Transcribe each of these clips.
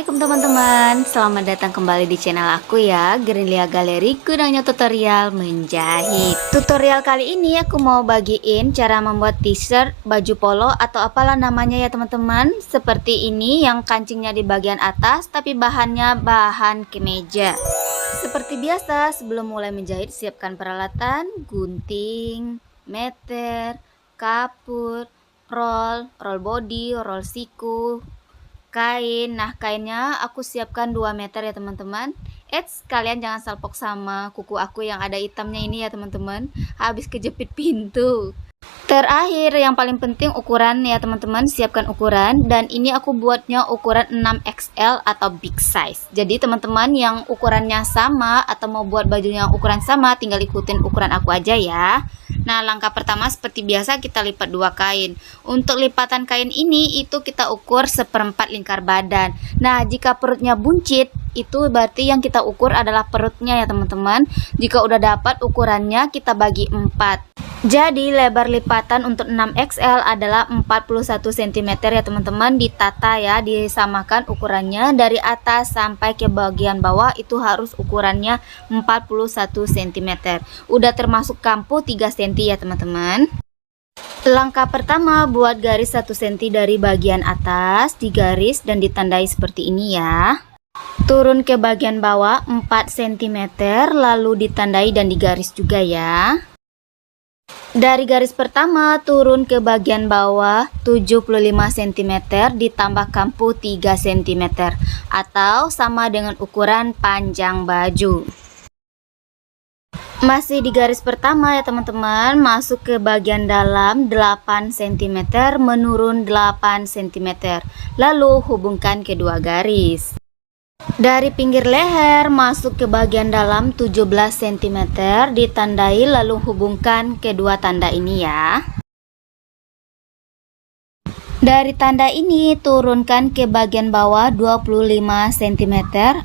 Assalamualaikum teman-teman. Selamat datang kembali di channel aku ya Gerilia Galeri gunanya tutorial menjahit. Tutorial kali ini aku mau bagiin cara membuat t-shirt, baju polo atau apalah namanya ya teman-teman. Seperti ini yang kancingnya di bagian atas tapi bahannya bahan kemeja. Seperti biasa sebelum mulai menjahit siapkan peralatan Gunting, meter, kapur, roll, roll body, roll siku, kain. Nah kainnya aku siapkan 2 meter ya teman-teman. Eits, kalian jangan salpok sama kuku aku yang ada hitamnya ini ya teman-teman. Habis kejepit pintu. Terakhir yang paling penting ukuran ya teman-teman. Siapkan ukuran. Dan ini aku buatnya ukuran 6XL atau big size. Jadi teman-teman yang ukurannya sama Atau mau buat baju yang ukuran sama Tinggal ikutin ukuran aku aja ya Nah, langkah pertama seperti biasa kita lipat dua kain. Untuk lipatan kain ini itu kita ukur seperempat lingkar badan. Nah, jika perutnya buncit, itu berarti yang kita ukur adalah perutnya ya teman-teman. Jika udah dapat ukurannya, kita bagi empat. Jadi lebar lipatan untuk 6XL adalah 41 cm ya teman-teman. Ditata ya disamakan ukurannya. Dari atas sampai ke bagian bawah itu harus ukurannya 41 cm udah termasuk kampu 3 cm ya teman-teman. Langkah pertama buat garis 1 cm dari bagian atas digaris dan ditandai seperti ini ya Turun ke bagian bawah 4 cm lalu ditandai dan digaris juga ya dari garis pertama turun ke bagian bawah 75 cm ditambah kampu 3 cm atau sama dengan ukuran panjang baju. Masih di garis pertama ya teman-teman, masuk ke bagian dalam 8 cm menurun 8 cm. Lalu hubungkan kedua garis. Dari pinggir leher masuk ke bagian dalam 17 cm ditandai lalu hubungkan kedua tanda ini ya. Dari tanda ini turunkan ke bagian bawah 25 cm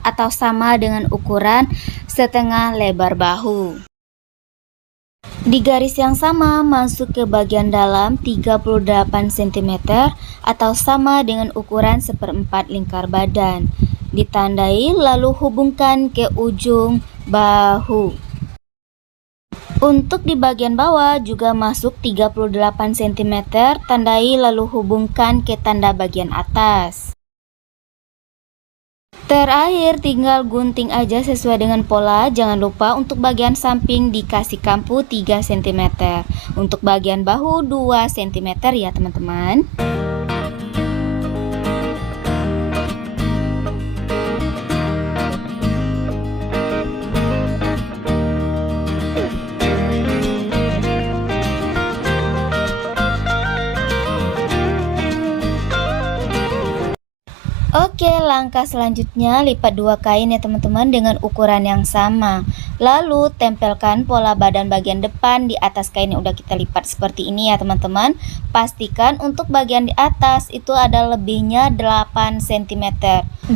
atau sama dengan ukuran setengah lebar bahu. Di garis yang sama masuk ke bagian dalam 38 cm atau sama dengan ukuran seperempat lingkar badan ditandai lalu hubungkan ke ujung bahu. Untuk di bagian bawah juga masuk 38 cm, tandai lalu hubungkan ke tanda bagian atas. Terakhir tinggal gunting aja sesuai dengan pola, jangan lupa untuk bagian samping dikasih kampu 3 cm. Untuk bagian bahu 2 cm ya teman-teman. Oke, langkah selanjutnya lipat dua kain ya teman-teman dengan ukuran yang sama. Lalu tempelkan pola badan bagian depan di atas kain yang udah kita lipat seperti ini ya teman-teman. Pastikan untuk bagian di atas itu ada lebihnya 8 cm. 8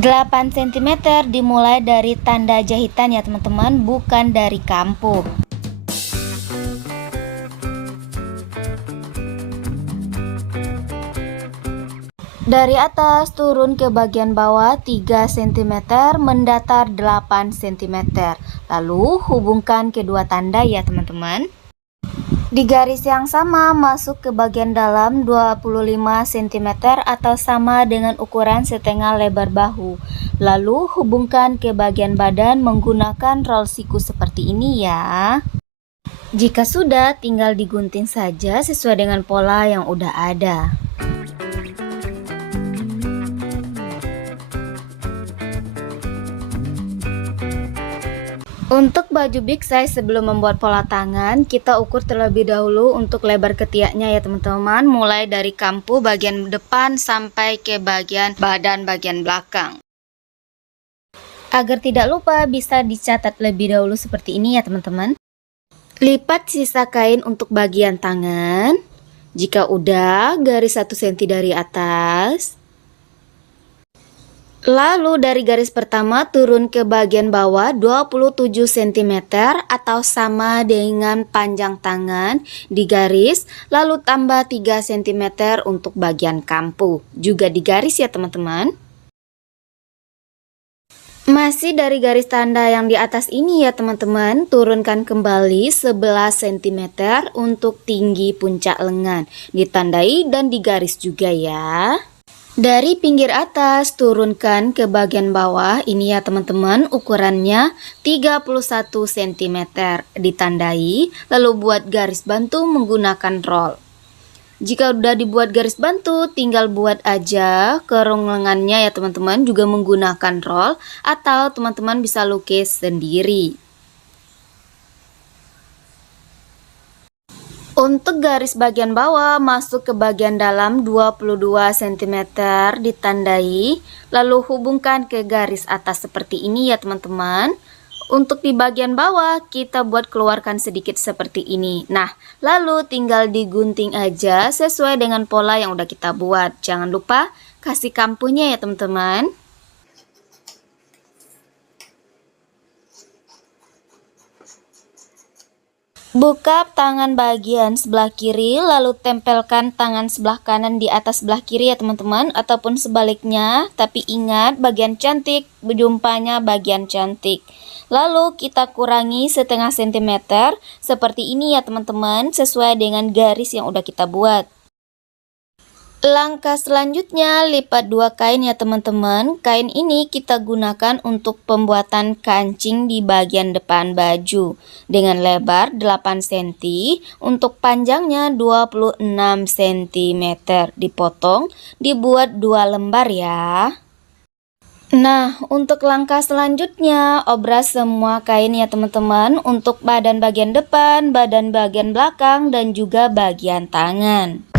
cm dimulai dari tanda jahitan ya teman-teman, bukan dari kampu. Dari atas turun ke bagian bawah 3 cm mendatar 8 cm. Lalu hubungkan kedua tanda ya teman-teman. Di garis yang sama masuk ke bagian dalam 25 cm atau sama dengan ukuran setengah lebar bahu. Lalu hubungkan ke bagian badan menggunakan roll siku seperti ini ya. Jika sudah tinggal digunting saja sesuai dengan pola yang udah ada. Untuk baju big size sebelum membuat pola tangan, kita ukur terlebih dahulu untuk lebar ketiaknya ya teman-teman, mulai dari kampu bagian depan sampai ke bagian badan bagian belakang. Agar tidak lupa bisa dicatat lebih dahulu seperti ini ya teman-teman. Lipat sisa kain untuk bagian tangan. Jika udah, garis 1 cm dari atas. Lalu dari garis pertama turun ke bagian bawah 27 cm atau sama dengan panjang tangan di garis lalu tambah 3 cm untuk bagian kampu juga di garis ya teman-teman Masih dari garis tanda yang di atas ini ya teman-teman, turunkan kembali 11 cm untuk tinggi puncak lengan. Ditandai dan digaris juga ya. Dari pinggir atas turunkan ke bagian bawah, ini ya teman-teman ukurannya 31 cm. Ditandai, lalu buat garis bantu menggunakan roll. Jika udah dibuat garis bantu, tinggal buat aja kerong lengannya ya teman-teman juga menggunakan roll atau teman-teman bisa lukis sendiri. Untuk garis bagian bawah masuk ke bagian dalam 22 cm ditandai, lalu hubungkan ke garis atas seperti ini ya teman-teman. Untuk di bagian bawah kita buat keluarkan sedikit seperti ini. Nah, lalu tinggal digunting aja sesuai dengan pola yang udah kita buat. Jangan lupa kasih kampunya ya teman-teman. Buka tangan bagian sebelah kiri, lalu tempelkan tangan sebelah kanan di atas sebelah kiri ya teman-teman, ataupun sebaliknya. Tapi ingat bagian cantik, berjumpanya bagian cantik. Lalu kita kurangi setengah sentimeter, seperti ini ya teman-teman, sesuai dengan garis yang udah kita buat. Langkah selanjutnya lipat dua kain ya teman-teman. Kain ini kita gunakan untuk pembuatan kancing di bagian depan baju. Dengan lebar 8 cm Untuk panjangnya 26 cm Dipotong dibuat dua lembar ya. Nah, untuk langkah selanjutnya, obras semua kain ya teman-teman. Untuk badan bagian depan, badan bagian belakang, dan juga bagian tangan.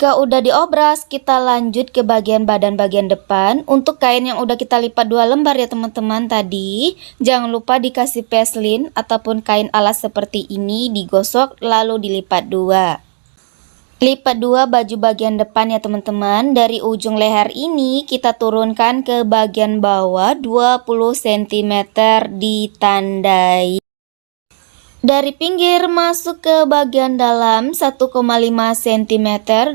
Jika udah diobras, kita lanjut ke bagian badan bagian depan. Untuk kain yang udah kita lipat dua lembar ya teman-teman tadi, jangan lupa dikasih peslin ataupun kain alas seperti ini digosok lalu dilipat dua. Lipat dua baju bagian depan ya teman-teman. Dari ujung leher ini kita turunkan ke bagian bawah 20 cm ditandai. Dari pinggir masuk ke bagian dalam 1,5 cm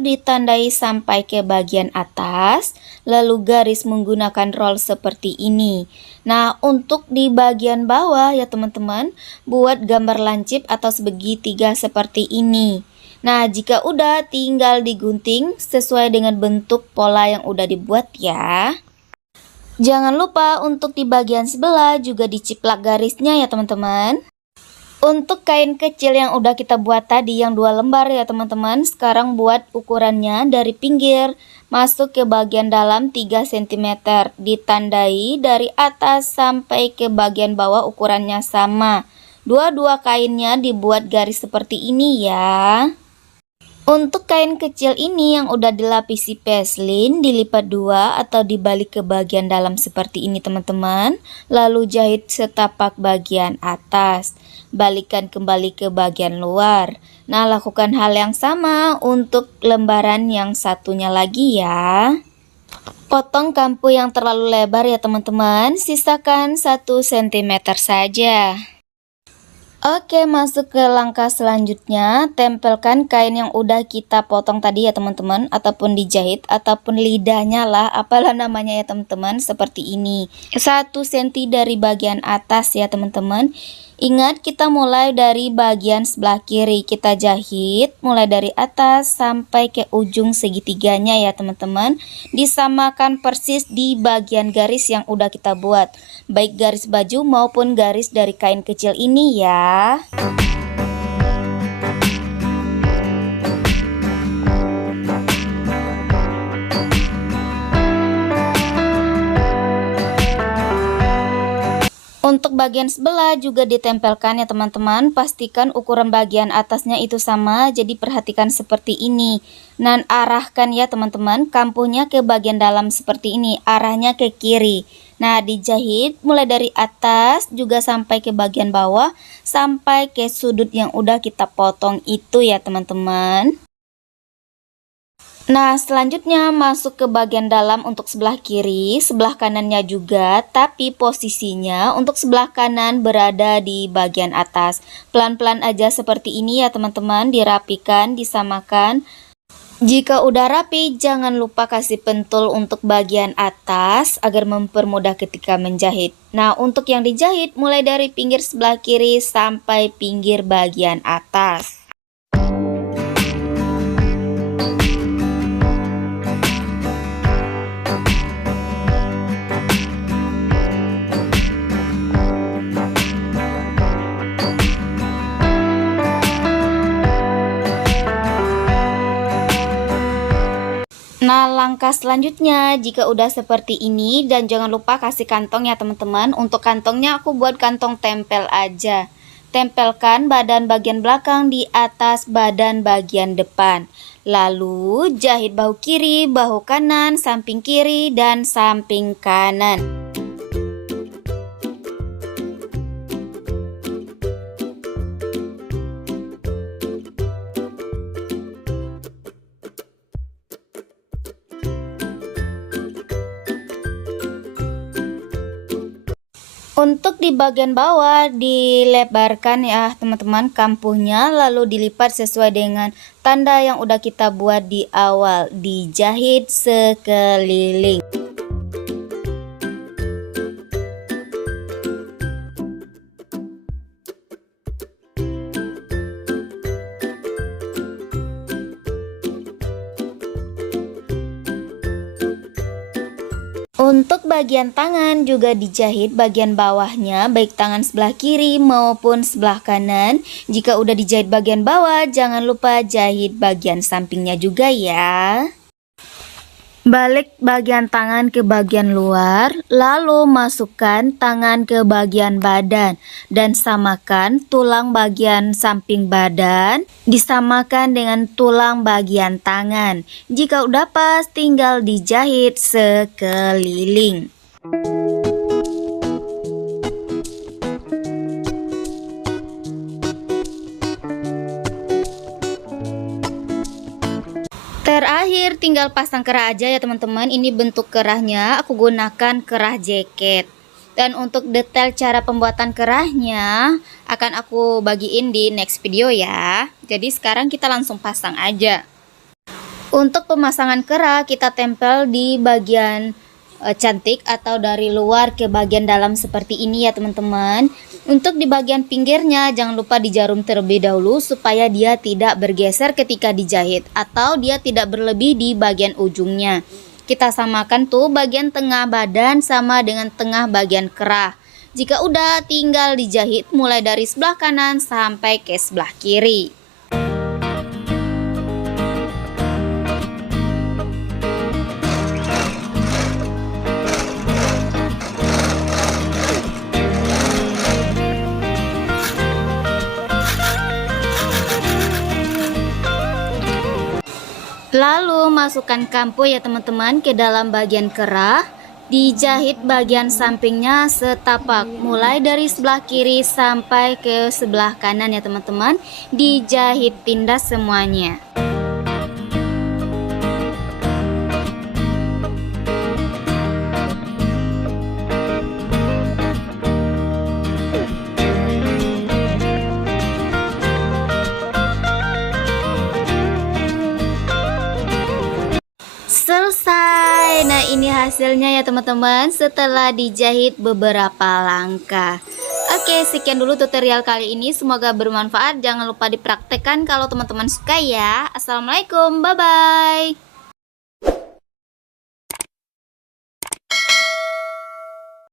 ditandai sampai ke bagian atas Lalu garis menggunakan roll seperti ini. Nah untuk di bagian bawah ya teman-teman Buat gambar lancip atau segitiga seperti ini. Nah jika udah tinggal digunting sesuai dengan bentuk pola yang udah dibuat ya. Jangan lupa untuk di bagian sebelah juga diciplak garisnya ya teman-teman untuk kain kecil yang udah kita buat tadi yang dua lembar ya teman-teman Sekarang buat ukurannya dari pinggir masuk ke bagian dalam 3 cm Ditandai dari atas sampai ke bagian bawah ukurannya sama. Dua-dua kainnya dibuat garis seperti ini ya untuk kain kecil ini yang udah dilapisi peslin, dilipat dua atau dibalik ke bagian dalam seperti ini teman-teman. Lalu jahit setapak bagian atas. Balikan kembali ke bagian luar. Nah, lakukan hal yang sama untuk lembaran yang satunya lagi ya. Potong kampu yang terlalu lebar ya teman-teman, sisakan 1 cm saja. Oke, masuk ke langkah selanjutnya. Tempelkan kain yang udah kita potong tadi ya teman-teman, ataupun dijahit, ataupun lidahnya lah, apalah namanya ya teman-teman, seperti ini. 1 cm dari bagian atas ya teman-teman. Ingat kita mulai dari bagian sebelah kiri. Kita jahit mulai dari atas sampai ke ujung segitiganya ya teman-teman. Disamakan persis di bagian garis yang udah kita buat. Baik garis baju maupun garis dari kain kecil ini ya Untuk bagian sebelah juga ditempelkan ya teman-teman. Pastikan ukuran bagian atasnya itu sama Jadi perhatikan seperti ini. Dan arahkan ya teman-teman Kampuhnya ke bagian dalam seperti ini Arahnya ke kiri. Nah dijahit mulai dari atas juga sampai ke bagian bawah Sampai ke sudut yang udah kita potong itu ya teman-teman Nah, selanjutnya masuk ke bagian dalam untuk sebelah kiri, sebelah kanannya juga, tapi posisinya untuk sebelah kanan berada di bagian atas. Pelan-pelan aja seperti ini ya teman-teman, dirapikan, disamakan. Jika udah rapi, jangan lupa kasih pentul untuk bagian atas agar mempermudah ketika menjahit. Nah, untuk yang dijahit mulai dari pinggir sebelah kiri sampai pinggir bagian atas. Nah, langkah selanjutnya jika udah seperti ini dan jangan lupa kasih kantong ya teman-teman. Untuk kantongnya aku buat kantong tempel aja. Tempelkan badan bagian belakang di atas badan bagian depan. Lalu jahit bahu kiri, bahu kanan, samping kiri, dan samping kanan. Untuk di bagian bawah dilebarkan ya teman-teman kampuhnya lalu dilipat sesuai dengan tanda yang udah kita buat di awal dijahit sekeliling. Untuk bagian tangan juga dijahit bagian bawahnya baik tangan sebelah kiri maupun sebelah kanan. Jika udah dijahit bagian bawah, jangan lupa jahit bagian sampingnya juga ya. Balik bagian tangan ke bagian luar, lalu masukkan tangan ke bagian badan dan samakan tulang bagian samping badan disamakan dengan tulang bagian tangan. Jika udah pas, tinggal dijahit sekeliling. Terakhir tinggal pasang kerah aja ya teman-teman. Ini bentuk kerahnya aku gunakan kerah jaket. Dan untuk detail cara pembuatan kerahnya Akan aku bagiin di next video ya. Jadi sekarang kita langsung pasang aja. Untuk pemasangan kerah kita tempel di bagian e, cantik atau dari luar ke bagian dalam seperti ini ya teman-teman untuk di bagian pinggirnya jangan lupa dijarum terlebih dahulu supaya dia tidak bergeser ketika dijahit atau dia tidak berlebih di bagian ujungnya. Kita samakan tuh bagian tengah badan sama dengan tengah bagian kerah. Jika udah tinggal dijahit mulai dari sebelah kanan sampai ke sebelah kiri. Lalu masukkan kampo ya teman-teman ke dalam bagian kerah. Dijahit bagian sampingnya setapak. Mulai dari sebelah kiri sampai ke sebelah kanan ya teman-teman. Dijahit tindas semuanya hasilnya ya teman-teman setelah dijahit beberapa langkah. Oke, sekian dulu tutorial kali ini. Semoga bermanfaat. Jangan lupa dipraktekkan kalau teman-teman suka ya. Assalamualaikum. Bye-bye.